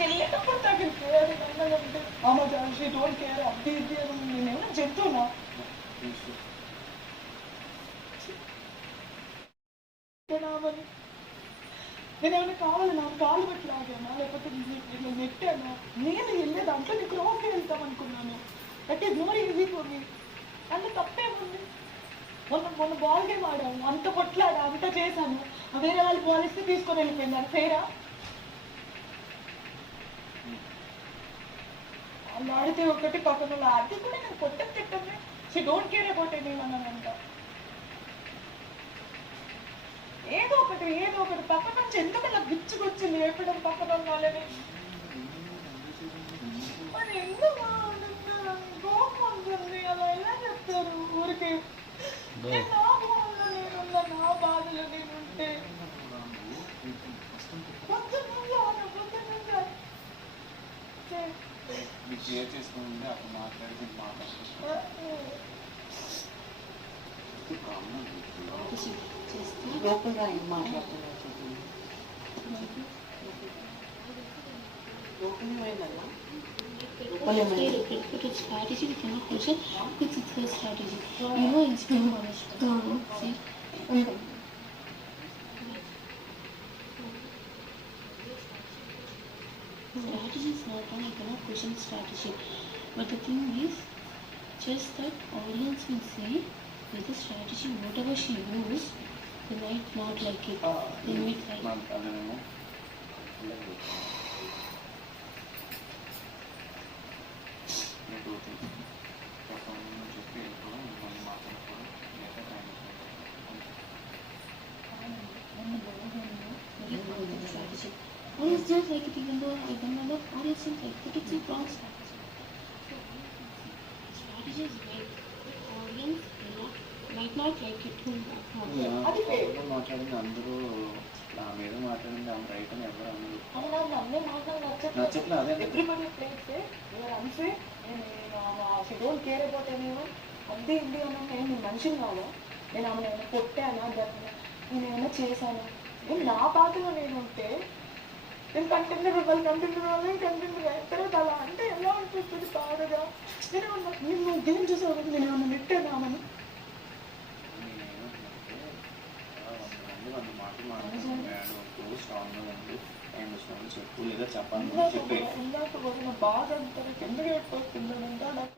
వెళ్ళేటప్పుడు తగిలితే అది నన్నదంటే ఆమె షీ డోంట్ కేర్ అది ఇది అని నేనేమన్నా చెప్తున్నా? ఆమెని నేనేమైనా కావాలి నాకు కాలు పెట్టి లాగానా? లేకపోతే ఇట్లా నెట్టానా? నేను వెళ్ళే దాంట్లోకి క్రాస్కి వెళ్తాం అనుకున్నాను. That is more easy for me అంటే తప్పేముంది? మొన్న మొన్న బాల్ గేమ్ ఆడాము అంత కొట్లాడా అంత చేశాను. వేరే వాళ్ళు బాల్ ఇస్తే తీసుకొని వెళ్ళిపోయింది. అది ఫేరా వాళ్ళు ఒకటి పక్కన అది ఆడితే కూడా నేను కొట్టం తిట్టమే she don't care about anyone అని అంట ఏదో ఒకటి ఏదో ఒకటి. పక్క నుంచి ఎందుకు అలా గుచ్చుకొచ్చి లేపడం పక్కన ఉన్న వాళ్ళని. మరి ఎందుకు ఆడుతున్నారు? కోపం ఉంటుంది చెప్పండి లోపల ఏమైందమ్మా But it's strategy we cannot question because it's her strategy. You know it's being honest. See? Strategies work on one, I cannot question strategy. But the thing is, just that audience will say with the strategy, whatever she used, they might not like it. They might like it. Strategy. Audience just like it even though even though the audience didn't like it, it's a. Strategy is right. Audience might not like it too మాట్లాడింది అందరూ నా మీద మాట్లాడింది ఆమె right అని ఎవరు మాటలు నచ్చట్లేదు నచ్చట్లే అదే కేర్ అబౌట్ ఎనీవన్ అది ఇది అన్నా నేను మనిషిని కాదా నేను ఆమెను ఏమైనా కొట్టానా దాన్ని నేను ఏమైనా చేశానా నేను నా బాధలో నేను నేను కంటెంట్ ఇవ్వాలి కంటెంట్ ఇవ్వాలి కంటెంట్ తర్వాత అలా అంటే ఎలా అనిపిస్తుంది బాధగా నేను ఏమన్నా నేను గేమ్ చూసావు నేను ఏమన్నా నెట్టేదామని ఆమెను వంద చెప్పు లేదా చెప్పాలని ఇందాక చెప్పే బాధ అంతా ఎందుకు